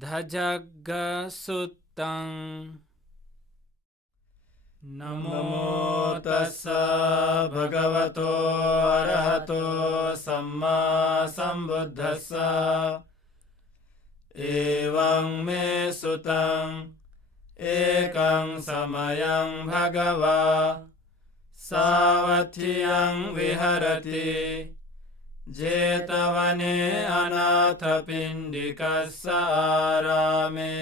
धजग्गसुत्तं नमो तस्स भगवतो अरहतो सम्मा सम्बुद्धस्स। एवं मे सुतं एकं समयं भगवा सावथियं विहरति जेतवने अनाथपिण्डिकस्य आरामे।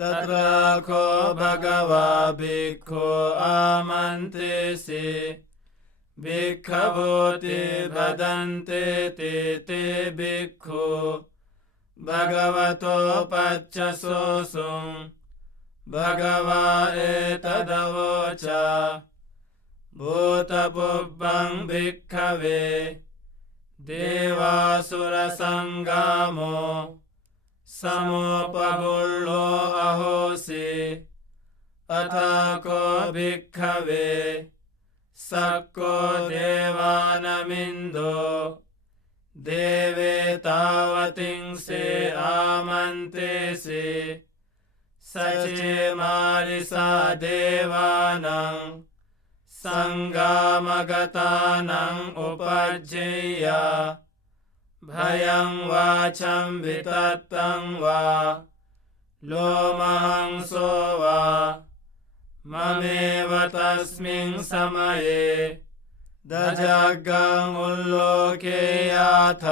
तत्राखो भगवा भिक्खु आमन्त्रिषि भिक्खवोति भदन्ते ते भिक्खु भगवतो पच्चसोऽसुं भगवा एतदवोच भूतपुब्बं भिक्खवे देवासुरसङ्गामो समोपगुल्लो अहोसि अथाको भिक्खवे सक्को देवानमिन्दो देवे तावतिंसे आमन्त्रिषि सचेमारिसा देवानां सङ्गामगतानां उपज्येय भयं वाचं वितत्तं वा लोमहंसो वा ममेव तस्मिन् समये दजग्गमुल्लोके याथ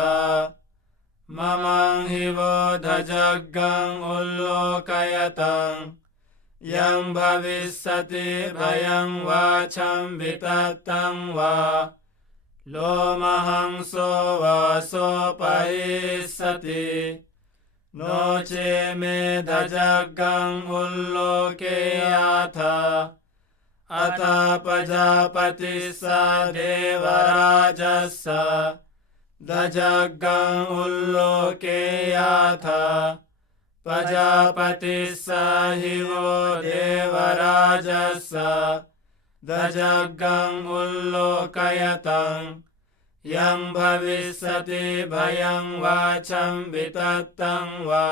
ममं हि वो दजग्गमुल्लोकयतं यं भविष्यति भयं वाचं वितत्तं वा लोमहंसो वा सोपयिष्यति नो चे मे दजग्गमुल्लोके याथ अथ प्रजापतिस्स देवराजस्य दजग्गमुल्लोके याथ प्रजापतिस्स हि वो देवराजस्य दजग्गमुल्लोकयतं यं भविष्यति भयं वाचं वितत्तं वा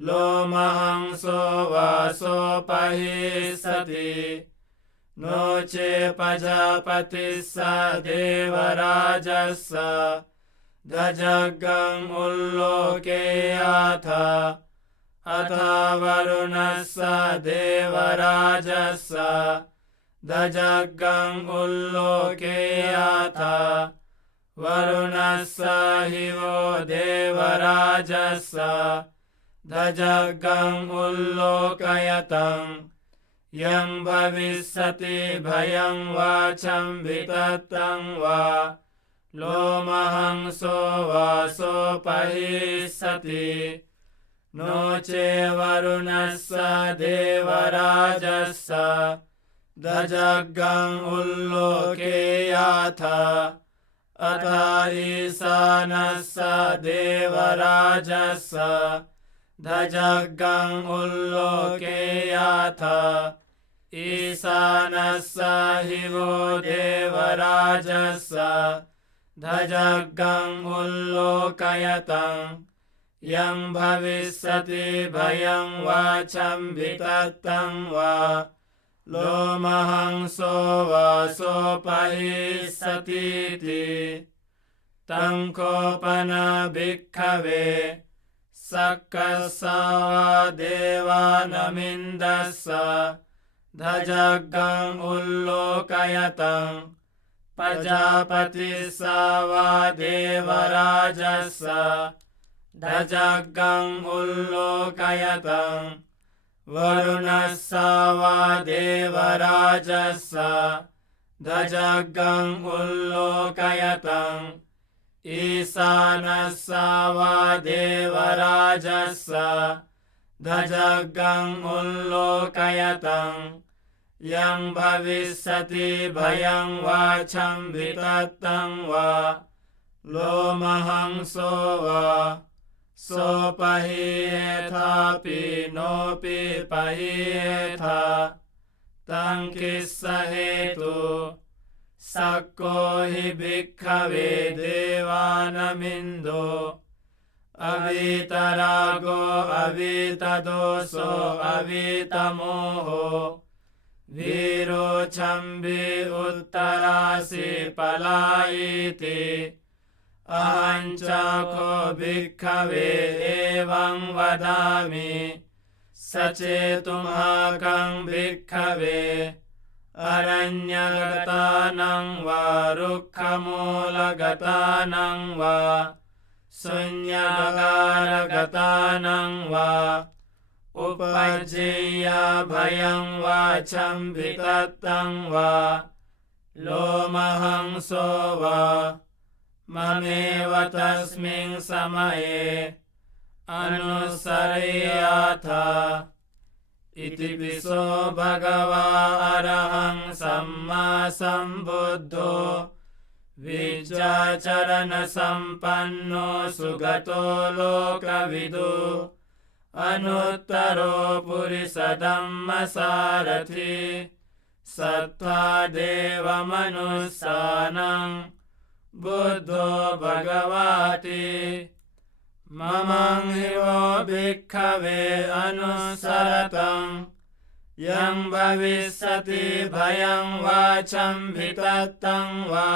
लोमहंसो वा सोपयिष्यति नो चे प्रजापतिस्स देवराजस्य दजग्गमुल्लोके याथ अथ वरुणस्य देवराजस्य दजग्गमुल्लोके याथ वरुणस्य हि वो देवराजस्य दजग्गमुल्लोकयतं यं भविष्यति भयं वाचं वितत्तं वा लोमहंसो वा सोपयिष्यति नो चे वरुणस्य देवराजस्य दजग्गमुल्लोके याथ अथ ईशानस्य देवराजस्य दजग्गमुल्लोके याथ ईशानस्य हि वो देवराजस्य दजग्गमुल्लोकयतं यं भविष्यति भयं वाचं वितत्तं वा लोमहंसो वा सोपयिष्यतीति तं कोपन भिक्खवे सक्कस्य वा देवानमिन्दस्य दजग्गमुल्लोकयतं प्रजापतिस्स वा देवराजस्य दजग्गमुल्लोकयतं वरुणस्य वा देवराजस्य दजग्गमुल्लोकयतं ईशानस्य वा देवराजस्य दजग्गमुल्लोकयतं यं भविष्यति भयं वाचं वितत्तं वा लोमहंसो वा सोपहीयेथापि नोऽपि पहीयेथ तं किस्सहेतु सक्को हि भिक्खवे देवानमिन्दो อวิตราโกอวิตโดโสอวิตโมโหวิโรชัมบิอุตตราสิปลายติอหัญจโคภิกขเวเอวังวดามิสัจเจตุมหากังภิกขเวอรัญญกตานังวารุกขมูลกตานังวาสุญญาการกตานังวาอุปัจเจยภยังวาชัมภิตัตตังวาโลมหังโสวามะเมวะตัสมิงสมัยอนุสริยธาอิติปิโสภะคะวะอะระหังสัมมาสัมพุทโธวิจจาจารณสัมปันโนสุขโตโลกวิดูอนุตตโรปุริสธัมมสารถิสัทธาเทวมนุสสานังบุตโธภควาติมะมังหิโวภิกขเวอนุสรตังยังภวิสสติภยังวาชัมภิตัตตังวา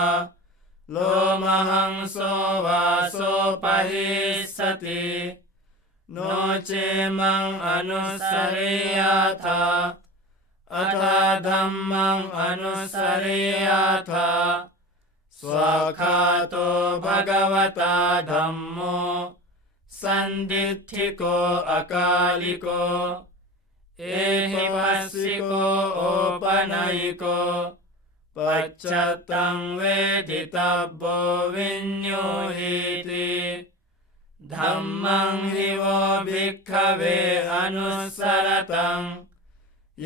โลมหังโสวาโสปหิสติโนเจมังอนุสริยธาอัฏฐธัมมังอนุสริยธาสวากขาโตภควตาธัมโมสันดิทธิโกอากาลิโกเอหิปัสสิโกโอปนัยโกปัจจตังเวทิตัพโพวิญโยหิติธัมมังหิโวภิกขเวอนุสรตัง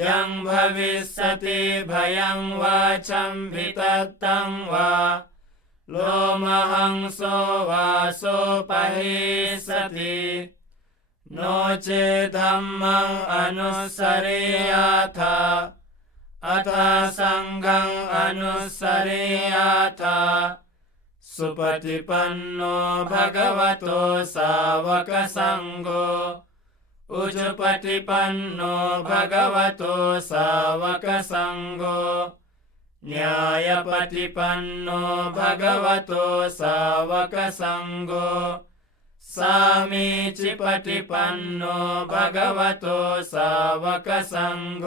ยังภวิสสติภยังวาชัมภิตัตตังวาโลมหังโสวาโสปหิสติโนเจธัมมังอนุสริยธาอัฏฐสังฆังอนุสริยธาสุปฏิปันโนภะคะวะโตสาวกสังโฆอุจุปฏิปันโนภะคะวะโตสาวกสังโฆญาณปฏิปันโนภะคะวะโตสาวกสังโฆสามีจิปฏิปันโนภะคะวะโตสาวกสังโฆ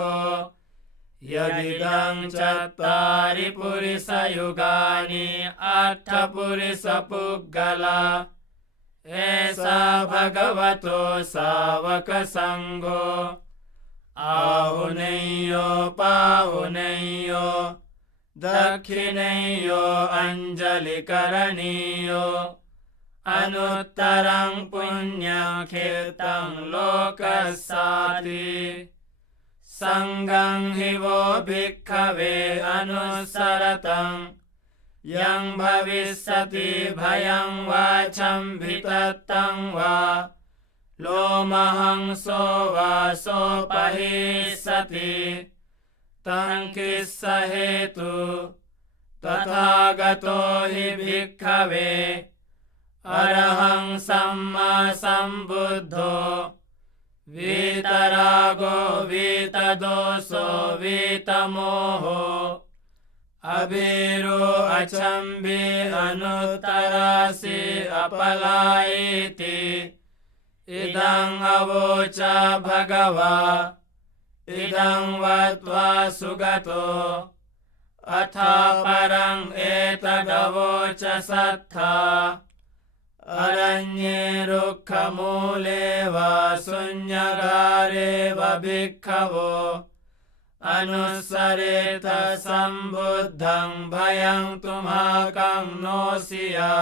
ยะดิดังจัตตาริปุริสยุกานิอัตถปุริสปุกกลาเอสาภะคะวะโตสาวกสังโฆอาหุเนยโยปาหุเนยโยดักขิเนยโยอัญจลิกรณีโยอนุตตรังปุญญเขตังโลกัสสาติสังฆังหิโวภิกขเวอนุสรตังยังภวิสสติภยังวาชัมภิตัตตังวาโลมหังโสวาโสปหิสติตังคิสสเหตุตถาคโตหิภิกขเวอรหังสัมมาสัมพุทโธวิตราโกวิตโดโสวิตโมโหอภิรุอชัมบิอนุตตราสิอปลายติอิดังอโวจาภะคะวาอิดังวัตวาสุขโตอัฏฐปรังเอตดโวจสัทธาอรัญเยรุกขมูเลวะสุญญการเรวะภิกขโวอนุสเรตสัมบุตถังภยังตุมหากังโนสิยา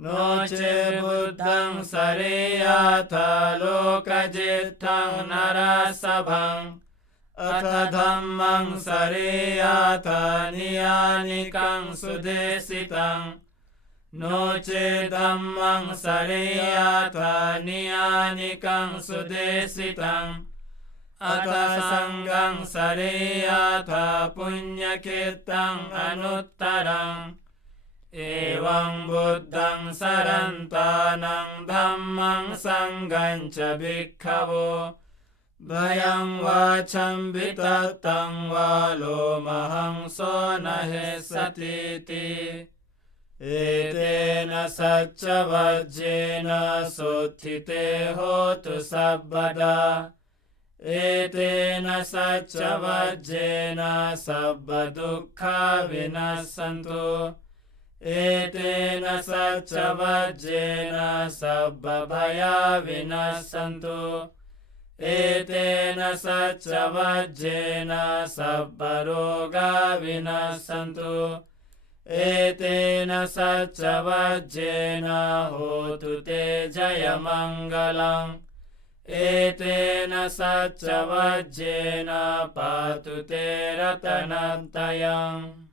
โนเจบุตถังสริยธาโลกจิตตังนราสภังอัฏฐธัมมังสริยธานิยานิกังสุเดสิตังโนเจธัมมังสริยธานิยานิกังสุเดสิตังอัฏฐสังฆังสริยธาปุญญเขตังอนุตตรัง Evaṃ buddhaṃ sarantānaṃ dhammaṃ saṅgaṃ ca bhikkhavo Bhayam vācam vitattaṃ vālo mahaṃ nahesatiti Etena sacca vajjena sothite hotu sabbada Etena sacca vajjena sabba dukkha vinassantu Etena sacca vajjena sabba bhaya vinassantu Etena sacca vajjena sabba roga vinassantu Etena sacca vajjena hotu te jaya mangalam Etena sacca vajjena patu te ratanantayam